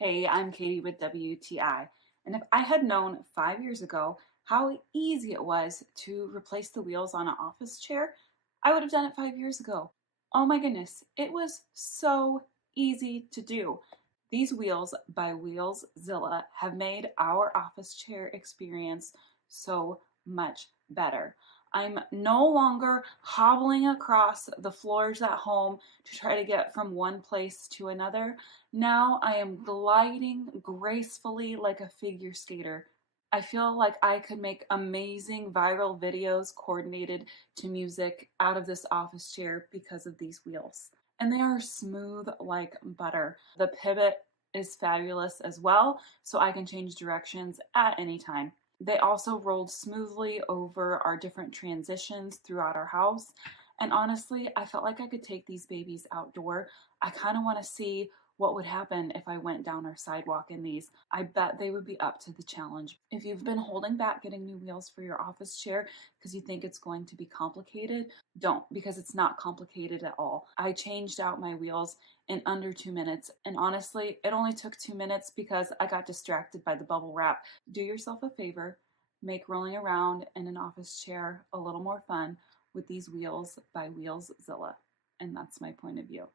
Hey, I'm Katie with WTI, and if I had known 5 years ago how easy it was to replace the wheels on an office chair, I would have done it 5 years ago. Oh my goodness, it was so easy to do. These wheels by Wheels Zilla have made our office chair experience so much better. I'm no longer hobbling across the floors at home to try to get from one place to another. Now I am gliding gracefully like a figure skater. I feel like I could make amazing viral videos coordinated to music out of this office chair because of these wheels. And they are smooth like butter. The pivot is fabulous as well, so I can change directions at any time. They also rolled smoothly over our different transitions throughout our house. And honestly, I felt like I could take these babies outdoor. I kind of want to see what would happen if I went down our sidewalk in these. I bet they would be up to the challenge. If you've been holding back getting new wheels for your office chair because you think it's going to be complicated, don't, because it's not complicated at all. I changed out my wheels in under 2 minutes, and honestly, it only took 2 minutes because I got distracted by the bubble wrap. Do yourself a favor, make rolling around in an office chair a little more fun with these wheels by Wheels Zilla. And that's my point of view.